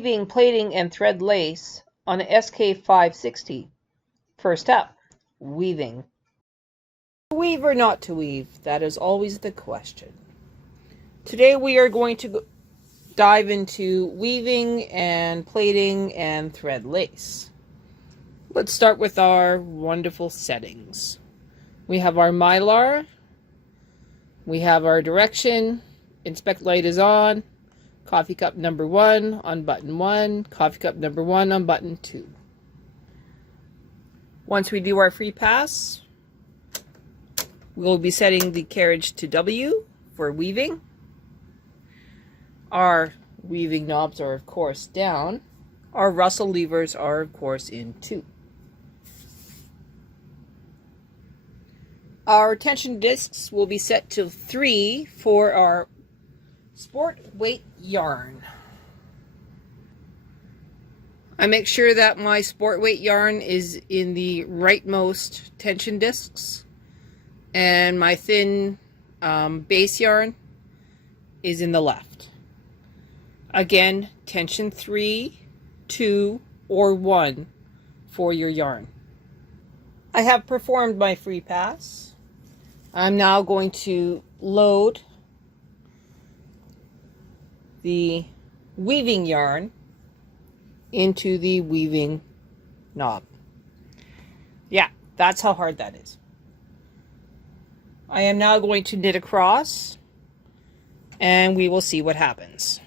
weaving, plaiting, and thread lace on a sk560. First up, weaving. To weave or not to weave? That is always the question. Today we are going to dive into weaving and plaiting and thread lace. Let's start with our wonderful settings. We have our mylar, we have our direction, inspect light is on, coffee cup number 1 on button 1, coffee cup number 1 on button 2. Once we do our free pass, we'll be setting the carriage to W for weaving. Our weaving knobs are of course down. Our rustle levers are of course in 2. Our tension discs will be set to 3 for our sport weight yarn. I make sure that my sport weight yarn is in the rightmost tension discs, and my thin base yarn is in the left. Again, tension 3, 2, or 1 for your yarn. I have performed my free pass. I'm now going to load the weaving yarn into the weaving knob. Yeah, that's how hard that is. I am now going to knit across, and we will see what happens.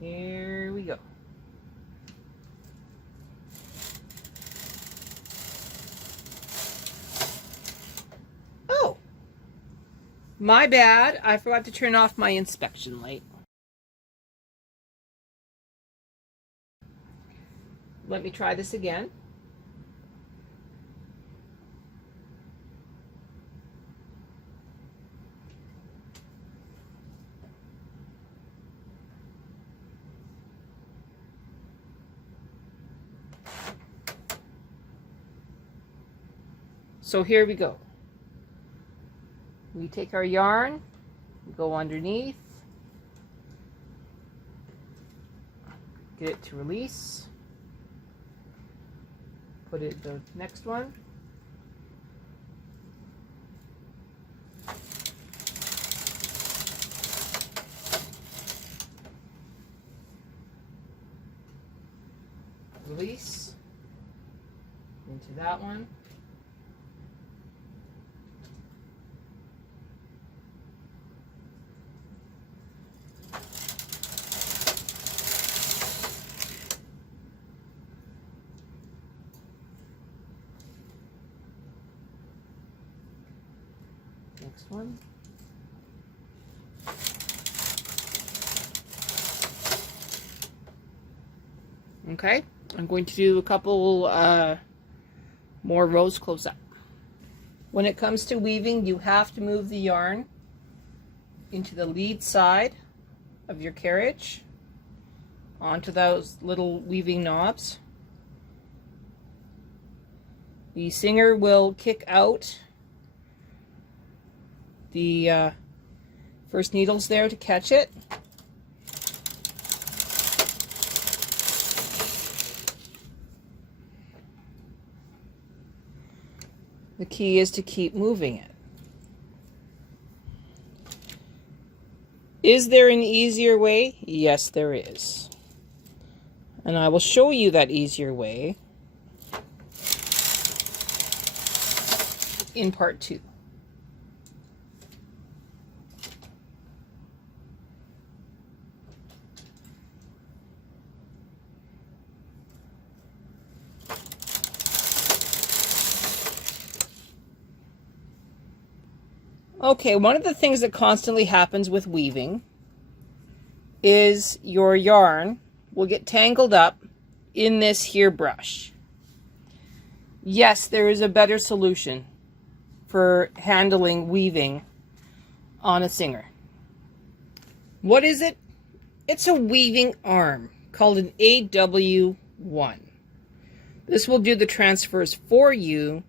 Here we go. Oh, my bad. I forgot to turn off my inspection light. Let me try this again. So here we go. We take our yarn, go underneath, get it to release, put it the next one, release into that one. Next one. Okay, I'm going to do a couple more rows close up. When it comes to weaving, you have to move the yarn into the lead side of your carriage onto those little weaving knobs. The singer will kick out the first needles there to catch it. The key is to keep moving it. Is there an easier way? Yes, there is. And I will show you that easier way in part 2. Okay, one of the things that constantly happens with weaving is your yarn will get tangled up in this here brush. Yes, there is a better solution for handling weaving on a singer. What is it? It's a weaving arm called an AW1. This will do the transfers for you,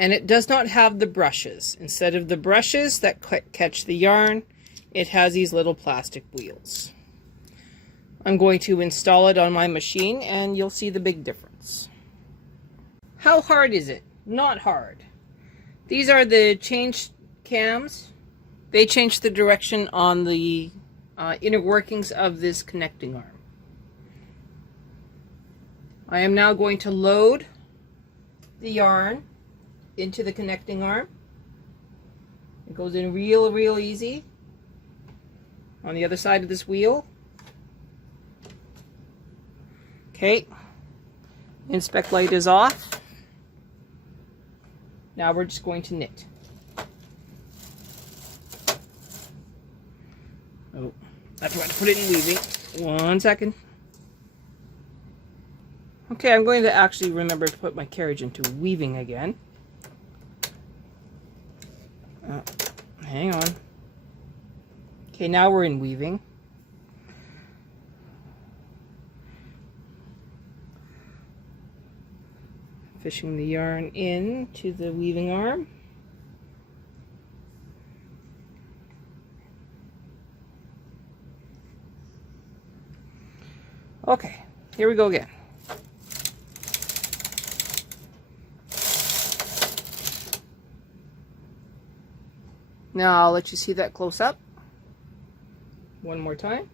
and it does not have the brushes. Instead of the brushes that catch the yarn, it has these little plastic wheels. I'm going to install it on my machine and you'll see the big difference. How hard is it? Not hard. These are the change cams. They change the direction on the inner workings of this connecting arm. I am now going to load the yarn into the connecting arm. It goes in real easy on the other side of this wheel. Okay, inspect light is off. Now we're just going to knit. Oh, I forgot to put it in weaving. 1 second. Okay, I'm going to actually remember to put my carriage into weaving again. Hang on. Okay, now we're in weaving. Fishing the yarn into the weaving arm. Okay, here we go again. Now I'll let you see that close up. One more time.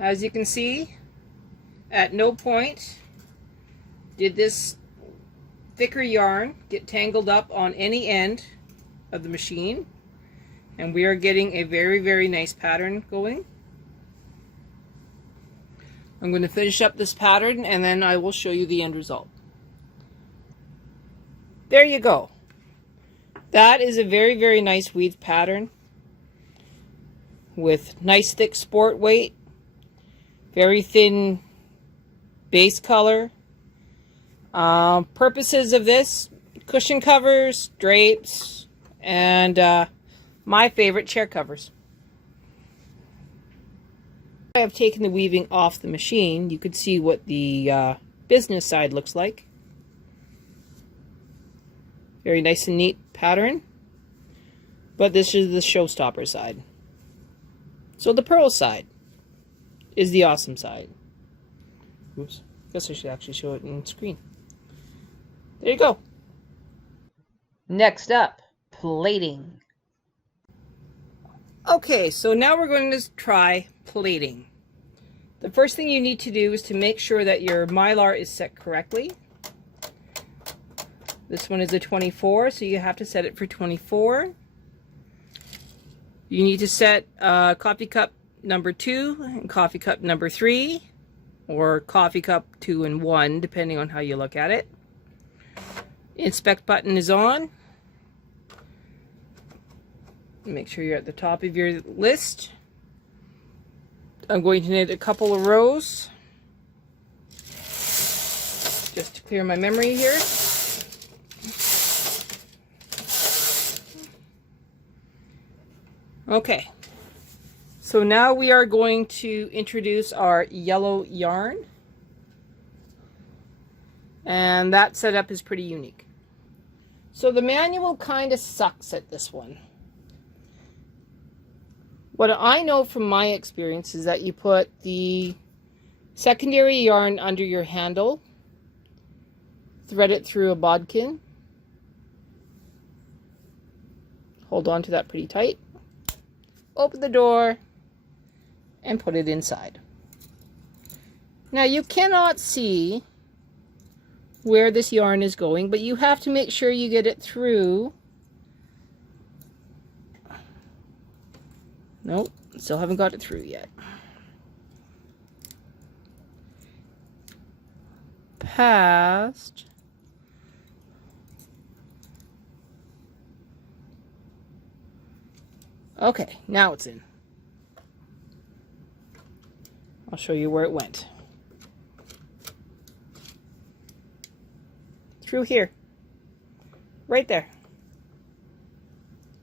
As you can see, at no point did this thicker yarn get tangled up on any end of the machine, and we are getting a very nice pattern going. I'm going to finish up this pattern and then I will show you the end result. There you go. That is a very nice weave pattern with nice thick sport weight, very thin base color. Purposes of this: cushion covers, drapes, and my favorite, chair covers. I have taken the weaving off the machine. You can see what the business side looks like. Very nice and neat pattern. But this is the showstopper side. So the purl side is the awesome side. Oops. Guess I should actually show it in screen. There you go. Next up, plating. Okay, so now we're going to try plating. The first thing you need to do is to make sure that your mylar is set correctly. This one is a 24, so you have to set it for 24. You need to set coffee cup number 2 and coffee cup number 3, or coffee cup 2 and 1, depending on how you look at it. Inspect button is on. Make sure you're at the top of your list. I'm going to knit a couple of rows just to clear my memory here. Okay, so now we are going to introduce our yellow yarn, and that setup is pretty unique. So the manual kind of sucks at this one. What I know from my experience is that you put the secondary yarn under your handle, thread it through a bodkin, hold on to that pretty tight, open the door, and put it inside. Now you cannot see where this yarn is going, but you have to make sure you get it through. Nope, still haven't got it through yet. Past. Okay, now it's in. I'll show you where it went. Through here. Right there.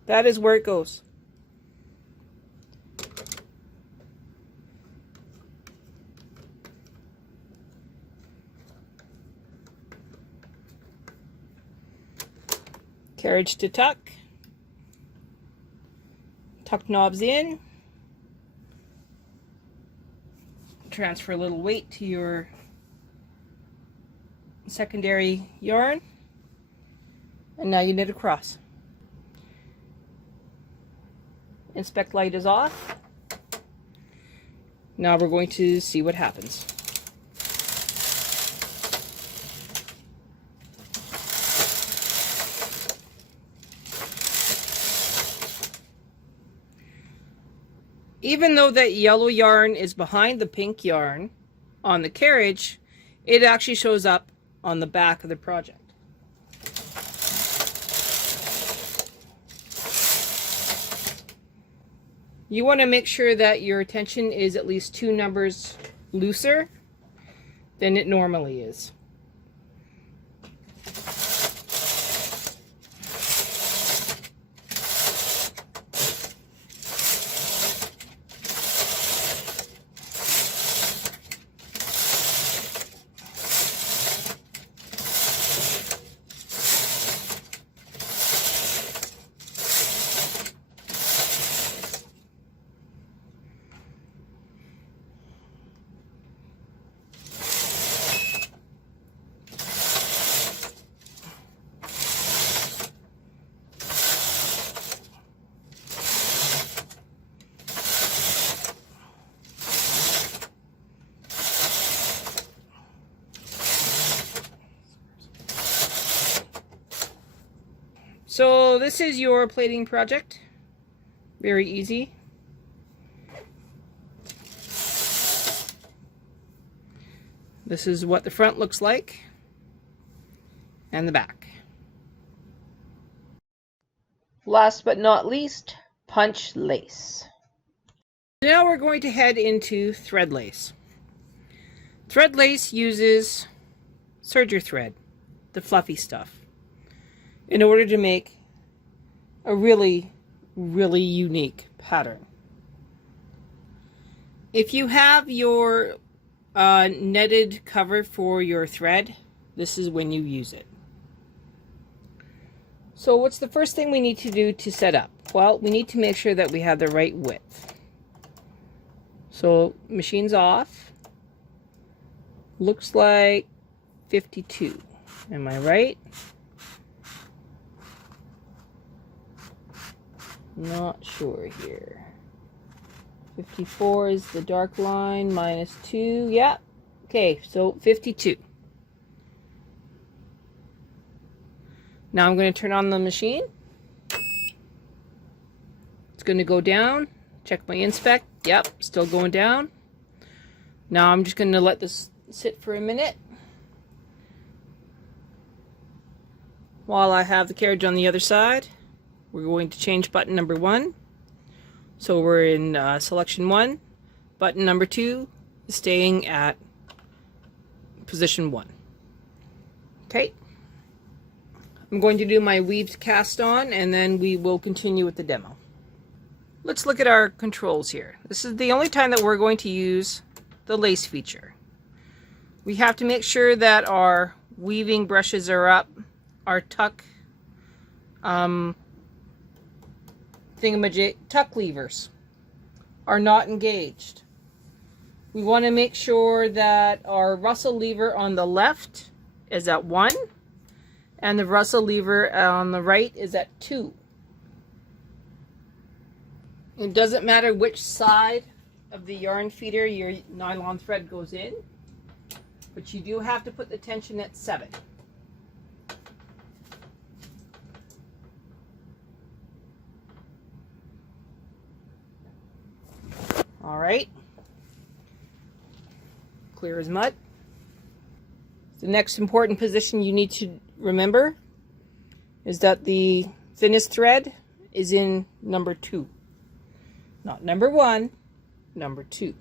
That is where it goes. Carriage to tuck. Tuck knobs in. Transfer a little weight to your secondary yarn. And now you knit across. Inspect light is off. Now we're going to see what happens. Even though that yellow yarn is behind the pink yarn on the carriage, it actually shows up on the back of the project. You want to make sure that your tension is at least 2 numbers looser than it normally is. So this is your plating project. Very easy. This is what the front looks like and the back. Last but not least, punch lace. Now we're going to head into thread lace. Thread lace uses serger thread, the fluffy stuff, in order to make a really, really unique pattern. If you have your netted cover for your thread, this is when you use it. So what's the first thing we need to do to set up? Well, we need to make sure that we have the right width. So machine's off. Looks like 52. Am I right? Not sure here. 54 is the dark line, minus 2. Yeah. Okay, so 52. Now I'm going to turn on the machine. It's going to go down. Check my inspect. Yep, still going down. Now I'm just going to let this sit for a minute while I have the carriage on the other side. We're going to change button number 1. So we're in selection 1. Button number 2 is staying at position 1. Okay. I'm going to do my weaved cast on, and then we will continue with the demo. Let's look at our controls here. This is the only time that we're going to use the lace feature. We have to make sure that our weaving brushes are up, our tuck thingamajig tuck levers are not engaged. We want to make sure that our Russell lever on the left is at 1 and the Russell lever on the right is at 2. It doesn't matter which side of the yarn feeder your nylon thread goes in. But you do have to put the tension at 7. All right. Clear as mud. The next important position you need to remember is that the thinnest thread is in number 2. Not number 1, number 2.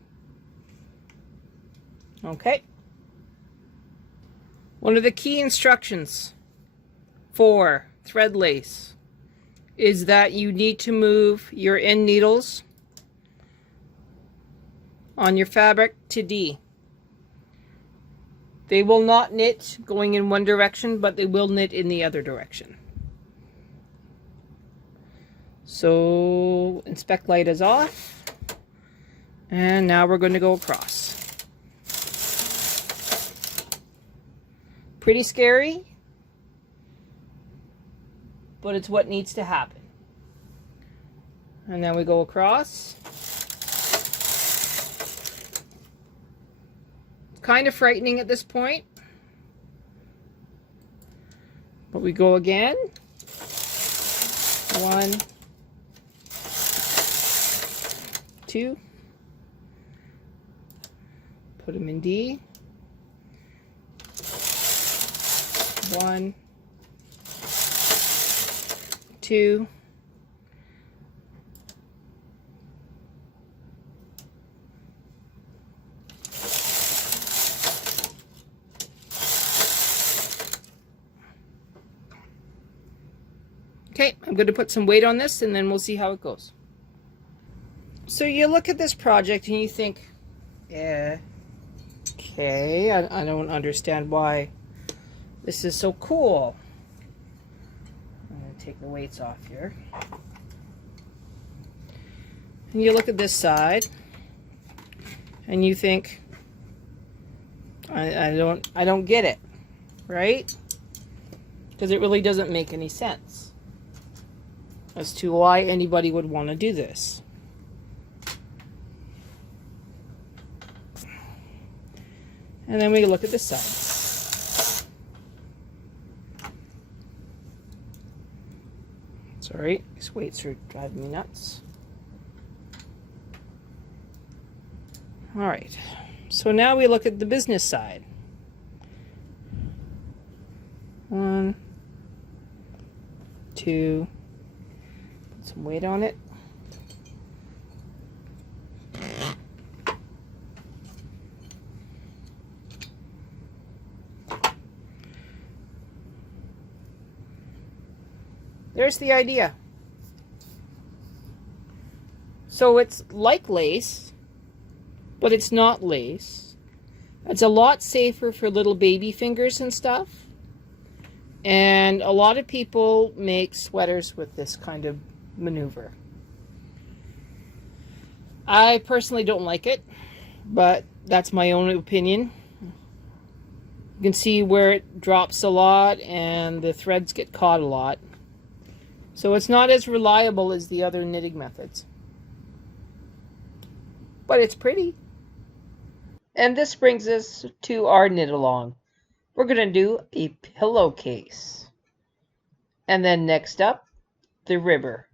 Okay. One of the key instructions for thread lace is that you need to move your end needles on your fabric to D. They will not knit going in one direction, but they will knit in the other direction. So inspect light is off, and now we're going to go across. Pretty scary, but it's what needs to happen. And then we go across. It's kind of frightening at this point, but we go again. 1, 2, put them in D. 1, 2, okay, I'm going to put some weight on this and then we'll see how it goes. So you look at this project and you think, yeah, okay, I don't understand why this is so cool. I'm going to take the weights off here. And you look at this side and you think, I don't get it, right? Because it really doesn't make any sense as to why anybody would want to do this. And then we look at the sides. Sorry, these weights are driving me nuts. All right, so now we look at the business side. 1, 2, put some weight on it. There's the idea. So it's like lace, but it's not lace. It's a lot safer for little baby fingers and stuff. And a lot of people make sweaters with this kind of maneuver. I personally don't like it, but that's my own opinion. You can see where it drops a lot and the threads get caught a lot. So it's not as reliable as the other knitting methods. But it's pretty. And this brings us to our knit along. We're going to do a pillowcase. And then next up, the river.